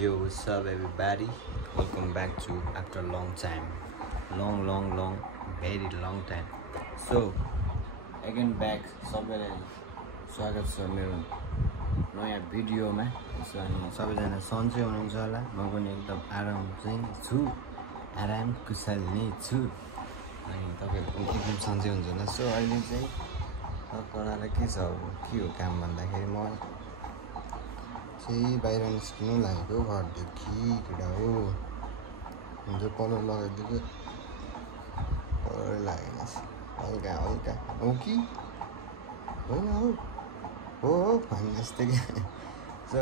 Yo, what's up everybody? Welcome back to after a long time. Long, very long time. So, again back, सबैलाई स्वागत छ मेरो नयाँ भिडियोमा। सबैजना सन्चै हुनुहुन्छ होला। म पनि एकदम आराम चाहिँ छु। आराम कुशल नै छु। अनि तपाईहरु पनि एकदम सन्चै हुनुहुन्छ होला। सो अहिले चाहिँ तकराले के छ के हो काम भन्दाखेरि म चाहिँ बाहिर निस्किनु लागेको घरदेखि केटा हो। हुन्छ कलर लगाइदिएको कलर लागेन हल्का हो कि होइन हो भन्ने जस्तै के। सो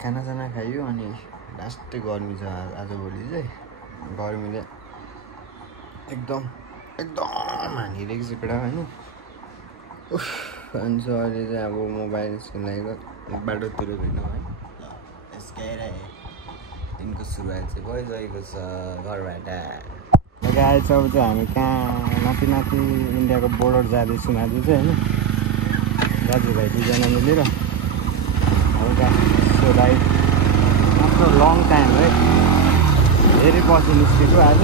खानासाना खायो अनि लास्ट गर्मी छ आजभोलि चाहिँ गर्मीले एकदम हानिरहेको छ केटा होइन। अनि अहिले चाहिँ अब मोबाइल निस्किनु लागेको बाटोतिर भेट्नु है यसकै दिनको सुरुवात चाहिँ भइसकेको छ घरबाट। गाडी चाहिँ अब चाहिँ हामी कहाँ माथि इन्डियाको बोर्डर जाँदैछौँ आज चाहिँ होइन। दाजुभाइ दुईजना मिलेर हल्का so ride after long time है धेरै पछि निस्केको आज।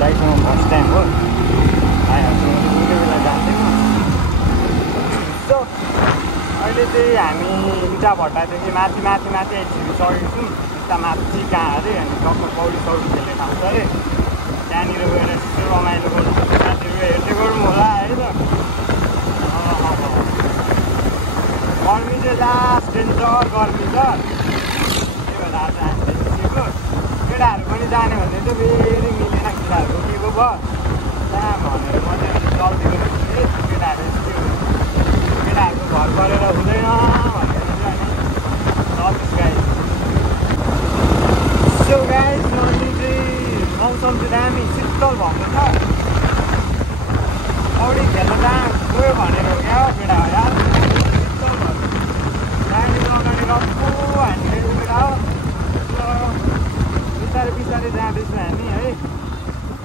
दाइसँग फर्स्ट टाइम हो आइहाल्छ कुनै बेला जान्दैनौँ। सो अहिले चाहिँ हामी इटा भट्टादेखि माथि एकछिन चढेको छौँ। उता माथि कहाँ अरे अनि टक्क पौडी खेल्ने ठाउँ छ अरे। त्यहाँनिर गएर यसो रमाइलो गर्नु साथीहरू हेर्दै गरौँ होला है त। गर्मी चाहिँ लास्ट डेन्जर गर्मी छ। त्यही भएर आज हामीले निस्केको केटाहरू पनि जाने भने चाहिँ फेरि मिलेन केटाहरूको के को भयो त्यहाँ भनेर मात्रै चल्दिएको केटाहरू केटाहरूको घर गरेर हुँदैन भनेर चाहिँ अनि गाइस। सो गाइस अनि चाहिँ मौसम चाहिँ दामी शीतल भएको छ। पौडी खेल्न गयो भनेर हो क्या केटा हो यार शीतल भयो। दामी अगाडि रक्कु हामीले केटा हो बिस्तारै जाँदैछौँ हामी है।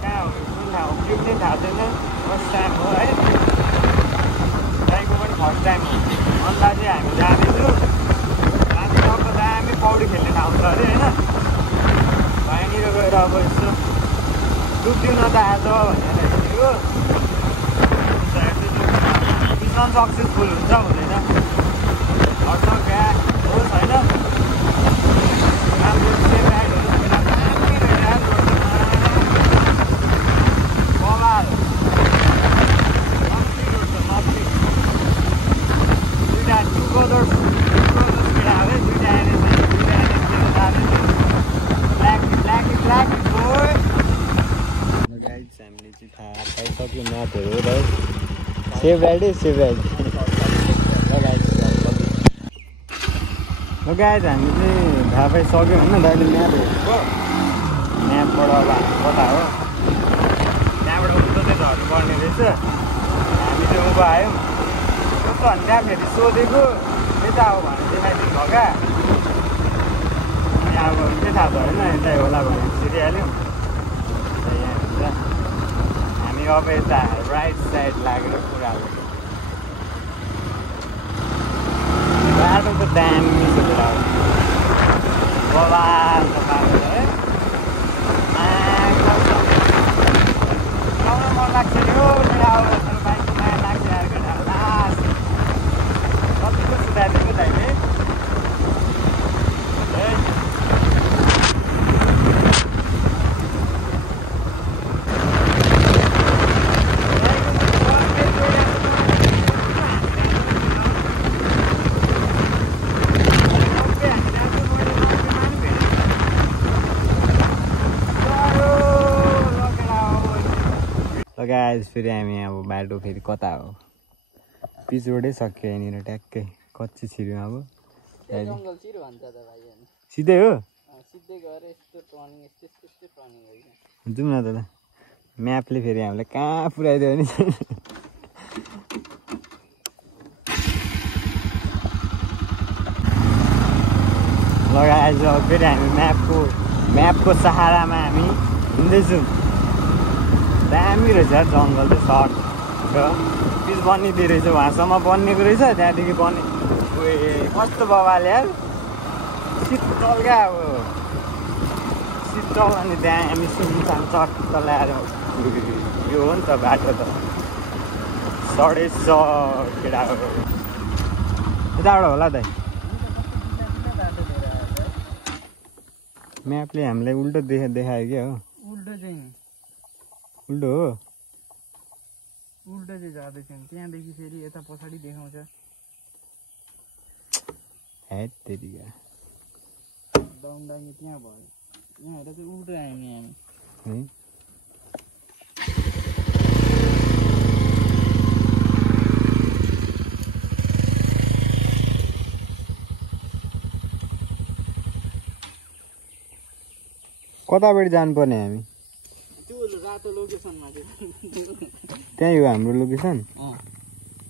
कहाँ हो कुन ठाउँ केही पनि थाहा छैन फर्स्ट टाइम हो है। दाइको पनि फर्स्ट टाइम हो अन्दाजै हामी जाँदैछौँ। माथि टक्क दामी पौडी खेल्ने ठाउँ छ अरे होइन। भाइनिर गएर अब यसो डुब्दिउँ न त आज भनेर हिँडेको। मिसन सक्सेसफुल हुन्छ हुँदैन हर्सँग क्या होस् होइन। राम्रो सेफ राइडहरू हामीले चाहिँ थाहा पाइसक्यो म्यापहरू है। सेभ राइड गाइज हामी चाहिँ थाहा पाइसक्यो होइन। दाइले म्याप हेरेको म्यापबाट अब हामी कता हो त्यहाँबाट उल्टो चाहिँ झर्नुपर्ने रहेछ। हामी चाहिँ उँभो आयौँ कस्तो भने त्यहाँ फेरि सोधेको यता हो भने देखाइदिनु क्या। अनि अब के थाहा छ होइन यतै होला भने छिरिहाल्यौँ। यहाँ हुन्छ हामी अब यता राइट साइड लागेर कुरा हो। बाटो त दामी छ केटा हो बबाल त बाटो है। आउन मन लाग्छ नि हो केटा हो बाइकको माया लाग्छ यार केटा हो। लास्ट कतिको सुधारिदिएको दाइले गाइस। फेरि हामी अब बाटो फेरि कता हो पिच रोडै सक्यो यहाँनिर ट्याक्कै कच्ची छिर्यौँ अब सिधै हो जाउँ न त म्यापले फेरि हामीलाई कहाँ पुऱ्याइदियो भने लगाएछ। फेरि हामी म्यापको सहारामा हामी हिँड्दैछौँ। दामी रहेछ यार जङ्गल चाहिँ सर्ट र पिच बनिँदै रहेछ वहाँसम्म बनिएको रहेछ। त्यहाँदेखि कस्तो बबाल यार शीतल क्या अब शीतल अनि त्यहाँ हामी सुनसान चट्ट ल्याएर यो हो नि त बाटो त सडेछ केटा हो यताबाट होला त म्यापले हामीलाई उल्टो देखायो क्या हो उल्टो चाहिँ उल्टो हो उल्टो चाहिँ जाँदैछ त्यहाँदेखि फेरि यता पछाडि देखाउँछ हेट तेरिका डाउनडाङ्गे त्यहाँ भयो यहाँ हेर चाहिँ उल्टो आयो नि हामी है कतापट्टि जानुपर्ने हामी त्यो रातो लोकेसनमा चाहिँ त्यही हो हाम्रो लोकेसन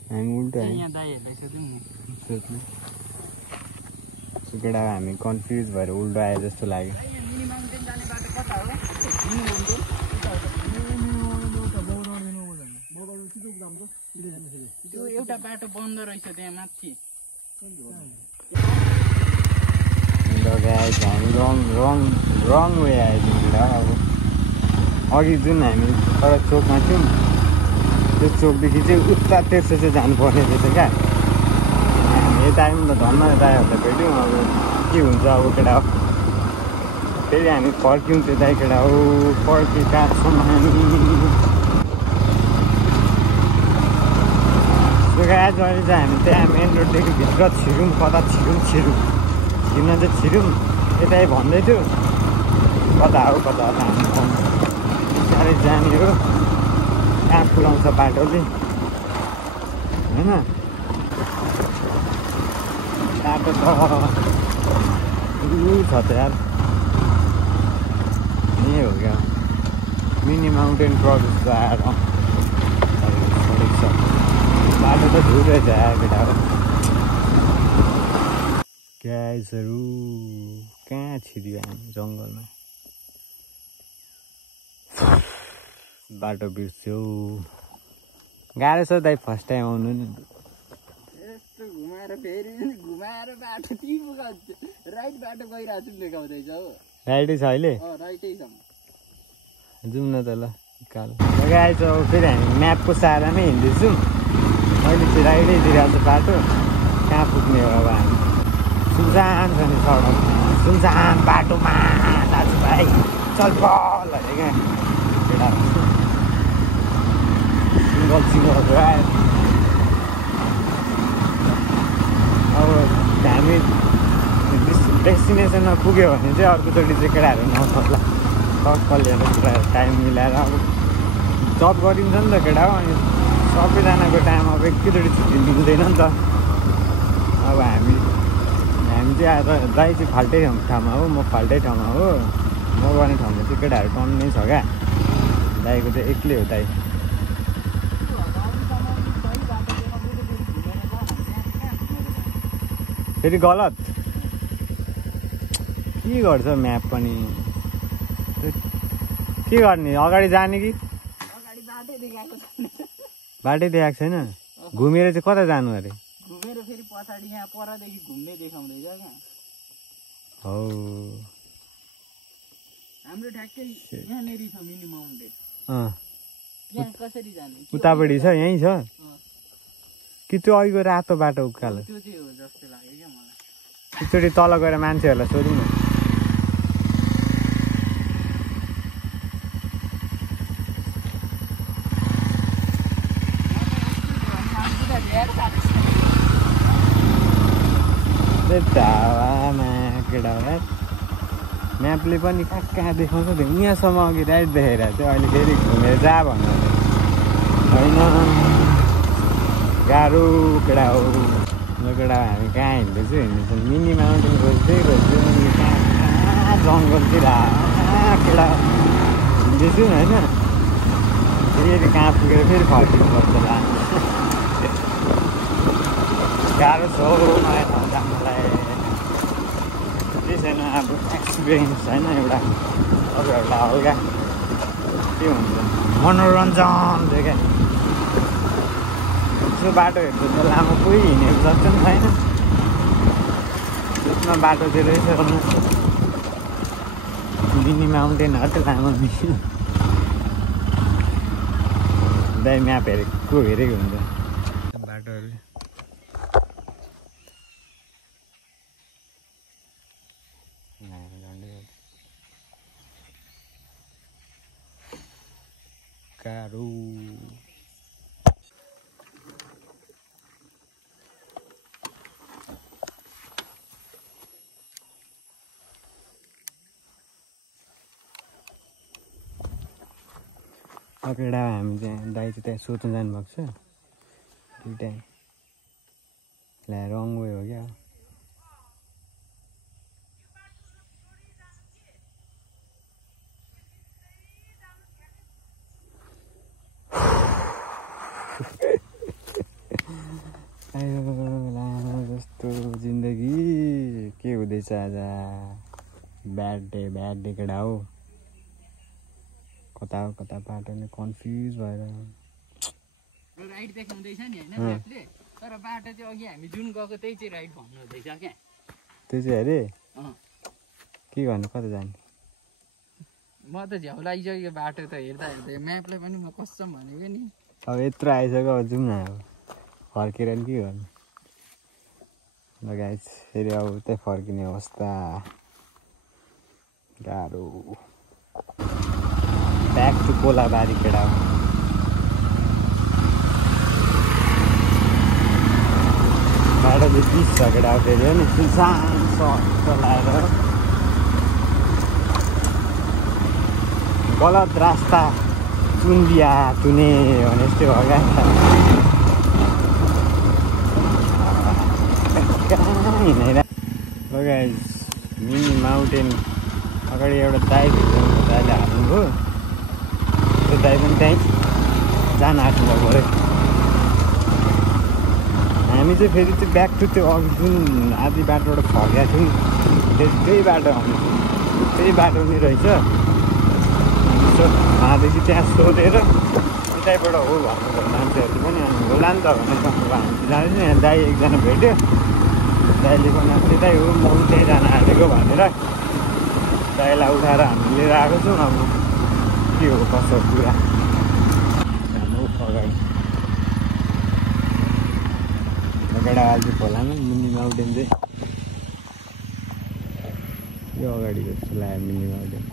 हामी उल्टो आयो यहाँ दाइहरूलाई सोध्यौँ नि सोध्नु केटा हामी कन्फ्युज भएर उल्टो आयो जस्तो लाग्यो मिनी माउन्टेन जाने बाटो कता हो मिनी माउन्टेन त्यो एउटा बाटो बन्द रहेछ त्यहाँ माथि हामी रङ वे आयो केटा अब अघि जुन हामी तर चोकमा थियौँ त्यो चोकदेखि चाहिँ उता तेर्सो चाहिँ जानुपर्ने रहेछ क्या हामी यता आयौँ त धनमा दाइहरूलाई भेट्यौँ अब के हुन्छ अब केटा हो फेरि हामी फर्क्यौँ त्यो दाइ केटा हो फर्केका छौँ हामी आज अहिले चाहिँ हामी त्यहाँ मेन रोडदेखि भित्र छिरौँ कता छिरौँ छिर्न चाहिँ छिरौँ यतै भन्दै थियो कता हो कता हो हामी साह्रै जाने हो कहाँ पुऱ्याउँछ बाटोले होइन बाटो त छ त यार यही हो क्या मिनी माउन्टेन प्रवेश आएर बाटो त झुटै छ यार केटा हो ग्यासहरू कहाँ छिर्यो हामी जङ्गलमा बाटो बिर्स्यो गाह्रो छ दाइ फर्स्ट टाइम आउनु नि यस्तो घुमाएर फेरि घुमाएर बाटो ती पुगाउँछ राइट बाटो गइरहेको छु देखाउँदैछ हो राइटै छ अहिले राइटै छ जाउँ न त ल काल गाइस अब फेरि हामी म्यापको सहारामै हिँड्दैछौँ अहिले चाहिँ राइटैतिर आएको बाटो कहाँ पुग्ने हो अब हामी सुनसान छ नि सडक सुनसान बाटोमा दाजुभाइ चल बल अरे क्या केटा सिङ्गल आयो अब हामी डेस्टिनेसनमा पुग्यो भने चाहिँ अर्कोचोटि चाहिँ केटाहरू नसक्ला सक्कल लिएर पुरा टाइम मिलाएर अब जब गरिन्छ नि त केटा हो अनि सबैजनाको टाइम अब एकैचोटि छुट्टी मिल्दैन नि त अब हामी चाहिँ आएर दाइ चाहिँ फाल्टै ठाउँमा हो म फाल्टै ठाउँमा हो म गर्ने ठाउँमा चाहिँ केटाहरू टन्नै छ क्या दाइको चाहिँ एक्लै हो दाइ फेरि गलत के गर्छ म्याप पनि के गर्ने अगाडि जाने कि बाटै देखाएको छैन घुमेर चाहिँ कता जानु अरे घुमेर फेरि पछाडि यहाँ परदेखि घुम्ने देखाउँदैछ क्या हो हाम्रो ठ्याक्कै यहाँनिर छ मिनी माउन्टेन यहाँ कसरी जाने उतापट्टि छ यहीँ छ कि त्यो अघिको रातो बाटो उकालो त्यो चाहिँ हो जस्तो लाग्यो क्या मलाई एकचोटि तल गएर मान्छेहरूलाई सोधौँ न केटा म्यापले पनि कहाँ कहाँ देखाउँछ त्यो यहाँसम्म अघि राइट देखाइरहेको थियो अहिले फेरि घुमेर जा भन्नु होइन गाह्रो केटा हो केटा हामी कहाँ हिँड्दैछौँ मिनी माउन्टेन खोज्दै अनि कहाँ जङ्गलतिर केटा हिँड्दैछौँ होइन फेरि कहाँ पुगेर फेरि फर्किनुपर्छ होला गाह्रो छ हौ नयाँ ठाउँ जानुलाई त्यही छैन अब एक्सपिरियन्स छैन एउटा तपाईँहरूलाई हल्का के हुन्छ मनोरञ्जन थियो क्या यसो बाटो हेर्नु त लामो कोही हिँडेको जस्तो पनि छैन त्यसमा बिचमा बाटो थियो रहेछ मिनी माउन्टेन अति लामो दाइ म्याप हेरेको हेरेको हुन्छ बाटोहरू गाह्रो अकेडा हामी चाहिँ दाइ चाहिँ त्यहाँ सोध्न जानुभएको छ दुइटा ल्या रङ वे हो क्या आयो लामो जस्तो जिन्दगी के हुँदैछ आज ब्याड डे केटा हो कता बाटो नै कन्फ्युज भएर राइट देखाउँदैछ नि होइन म्यापले तर बाटो चाहिँ अघि हामी जुन गएको त्यही चाहिँ राइट भन्नु हुँदैछ क्या त्यो चाहिँ अरे के गर्नु कता जाने म त झ्याउ लागिसक्यो बाटो त हेर्दा म्यापलाई पनि म कसम भनेको नि अब यत्रो आइसक्यो अब जाउँ न अब फर्केर नि के गर्नु ल गाइस फेरि अब उतै फर्किने अवस्था गाह्रो ब्याक टु कोलाबारी केटा बाटो चाहिँ बिच छ केटा फेरि हो नि सुनसान चलाएर गलत रास्ता चुनिया चुने भने जस्तै हो क्या कहाँ हिँडेर गाइस मिनी माउन्टेन अगाडि एउटा दाइ भित्र दाइले हाल्नुभयो त्यो दाइ पनि त्यहीँ जान आँट्नुभएको अरे हामी चाहिँ फेरि त्यो ब्याक टु त्यो अघि जुन आधी बाटोबाट फर्केको थियौँ त्यही बाटो आउने त्यही बाटो नि रहेछ उहाँदेखि त्यहाँ सोधेर त्यतैबाट हो भन्नुभयो मान्छेहरूले पनि अनि होला नि त भनेर हामी जाँदैछौँ यहाँ दाइ एकजना भेट्यो दाइले पनि त्यतै हो म त्यहीँ जान आँटेको भनेर दाइलाई उठाएर हामी लिएर आएको छौँ अब के हो कसो कुरा हाम्रो अगाडि अगाडि खोलामा मिनी माउन्टेन चाहिँ यो अगाडिको जस्तो लाग्यो मिनी माउन्टेन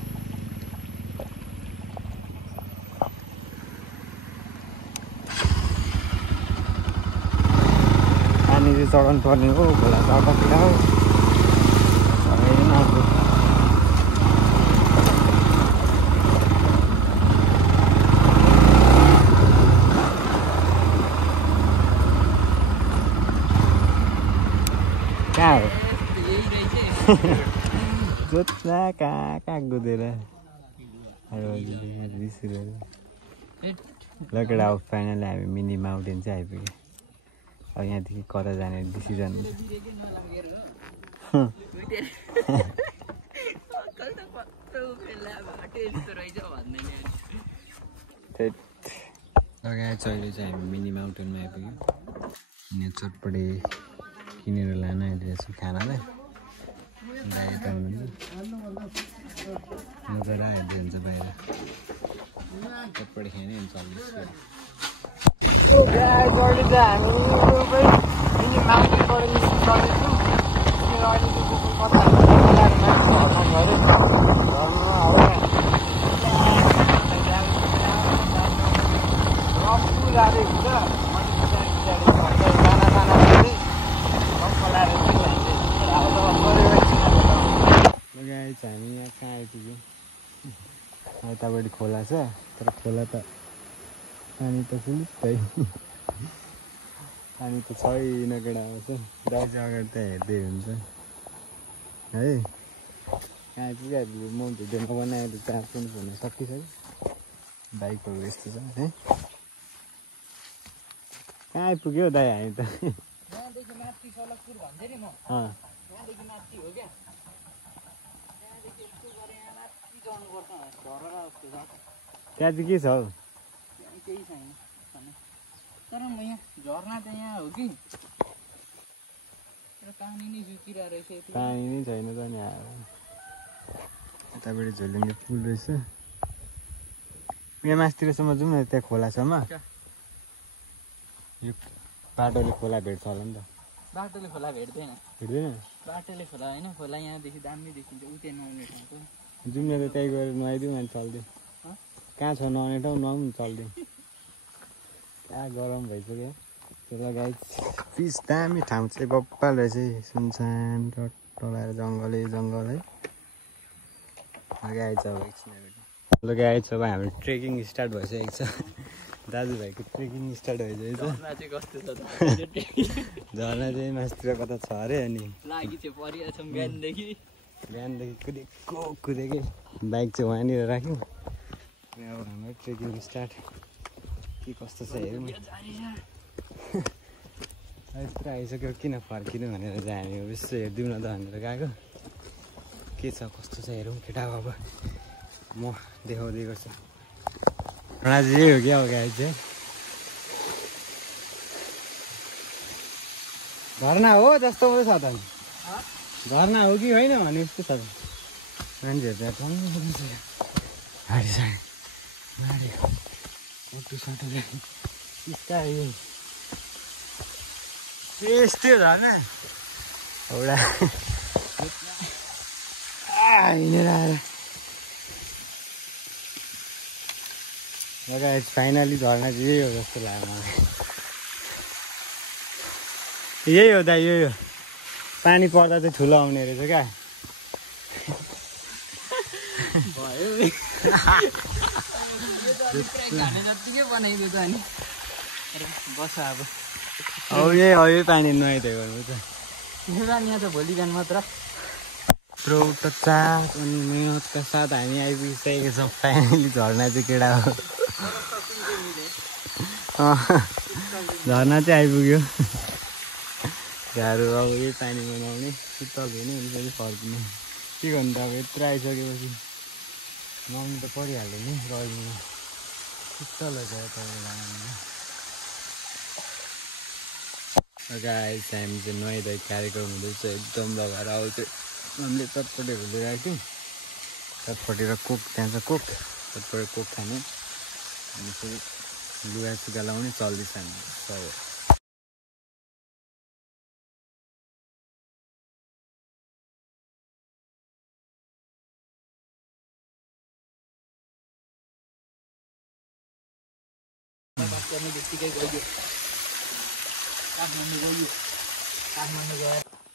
पानी चाहिँ चढाउनु पर्ने हो खोला चढातिर हो कहाँ हो जोत्ला कहाँ कुदेर लगेर अब फाइनली हामी मिनी माउन्टेन चाहिँ आइपुग्यो अब यहाँदेखि कता जाने डिसिजन लगाए अहिले चाहिँ हामी मिनी माउन्टेनमा आइपुग्यो यहाँ चटपटे किनेर लान आइदिएछु खानालाई डाइट मजा आइदियो हुन्छ बाहिर चटपटे खाने हुन्छ हामी मिनी माउन्टेनबाट निस्किँदैछौँ हामी यहाँ कहाँ आइपुग्यौँ यतापट्टि खोला छ तर खोला त पानी त फुल्लै पानी त छैन केटा आउँछ दाइ चाहिँ अगाडि त हेर्दै हुन्छ है कहाँ आइपुग्यो आइपुग्यो म भिडियो नबनाएर चार्ज पनि हुन सकिसक्यो बाइकहरू यस्तो छ है कहाँ आइपुग्यो दाइ हामी त त्यहाँ चाहिँ के छ हौ केही छैन तर म यहाँ झर्ना त यहाँ हो कि पानी नै सुकिरहेको रहेछ पानी नै छैन त नि यतापट्टि झोलुङ्गे पुल रहेछ यहाँ मासतिरसम्म जाउँ न त्यहाँ खोलासम्म यो बाटोले खोला भेट्छ होला नि त बाटोले खोला भेट्दैन भेट्दैन बाटोले खोला होइन खोला यहाँदेखि दामी देखिन्छ उतै नुहाउने ठाउँको जाउँ न त त्यहीँ गएर नुहाइदिउँ अनि चल्दिउँ कहाँ छ नुहाउने ठाउँ नुहाउँ नि चल्दिउँ क्या गरम भइसक्यो त्यसलाई गाई पिस दामी ठाउँ चाहिँ बब्बाल रहेछ सुनसान टलाएर जङ्गलै जङ्गल है गाई छ अब एकछिन गाई छ अब हाम्रो ट्रेकिङ स्टार्ट भइसकेको छ दाजुभाइको ट्रेकिङ स्टार्ट भइसकेको छ झर्ना चाहिँ मासतिर कता छ अरे अनि बिहानदेखि कुदेकै बाइक चाहिँ वहाँनिर राख्यौँ अब हाम्रो ट्रेकिङ स्टार्ट के कस्तो छ हेरौँ यत्रो आइसक्यो किन फर्किनु भनेर चाहिँ हामी यसो हेरिदिउँ न त भनेर गएको के छ कस्तो छ हेरौँ केटा अब म देखाउँदै गर्छ राजी यही हो क्या अब गाई चाहिँ झर्ना हो जस्तो पो छ त झर्ना हो कि होइन भने जस्तो छ मान्छेहरू त्यहाँ टङ्ग हाडी साडी मारेको अटो साटो टिस्टा यस्तै हो झर्ना एउटा हिँडेर आएर लगायत फाइनली झर्ना चाहिँ यही हो जस्तो लाग्यो मलाई यही हो दाइ यही हो पानी पर्दा चाहिँ ठुलो आउने रहेछ क्या बनाइदियो त अनि बस अब यही पानी नुहाइदियो गर्नु त यहाँ त भोलि बिहान मात्र यत्रो त चाक अनि मेहनतका साथ हामी आइपुगिसकेको छौँ फाइनली झर्ना चाहिँ केटा हो झर्ना चाहिँ आइपुग्यो गाह्रो अब यही पानीमा नुहाउने शीतल हुने अनि फेरि फर्किने के गर्नु त अब यत्रो आइसकेपछि नुहाउनु त परिहाल्यो नि गर्मीमा शीतल हो गाइस हामी चाहिँ नुहाइधुवाइ कार्यक्रम हुँदैछ एकदम लगाएर अब चाहिँ हामीले चटपटेहरू लिएर थियौँ चटपटे र कोक त्यहाँ चाहिँ कोक चटपटे कोक खाने अनि फेरि लुगा सुगा लाउने चल्दैछ हामी सब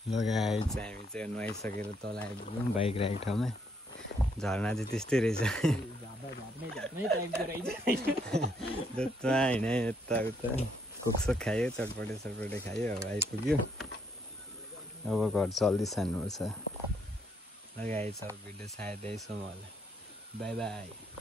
लगाइ चाहिँ हामी चाहिँ नुहाइसकेर तल आइपुग्यौँ बाइक राखेको ठाउँमा झर्ना चाहिँ त्यस्तै रहेछ होइन यताउता कोकसोक खायो चटपटे खायो अब आइपुग्यो अब घर चल्दैछ हान्नुपर्छ लगाइ छ भिडियो सायद यसो होला बाई बाई